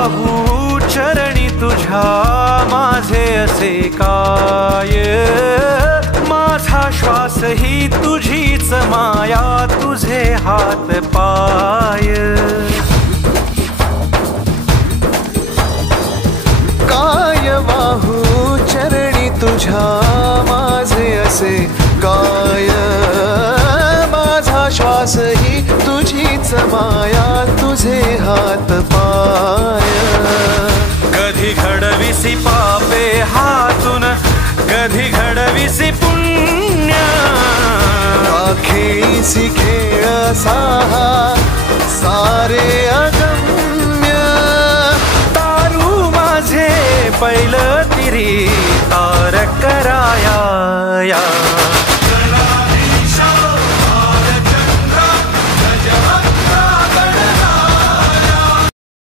वाहू चरणी तुझ्या माझे असे काय, माझा श्वास ही तुझीच माया, तुझे हात पाय. काय वाहू चरणी तुझ्या माझे असे काय, माझा श्वास ही तुझीच माया, तुझे हात पाय. कधी घडविसी पापे हातून, कधी घडविसी पुण्य, खेळीसी खेळ साहा सारे अगम्य. तारू माझे पैल तिरी तार कराया या.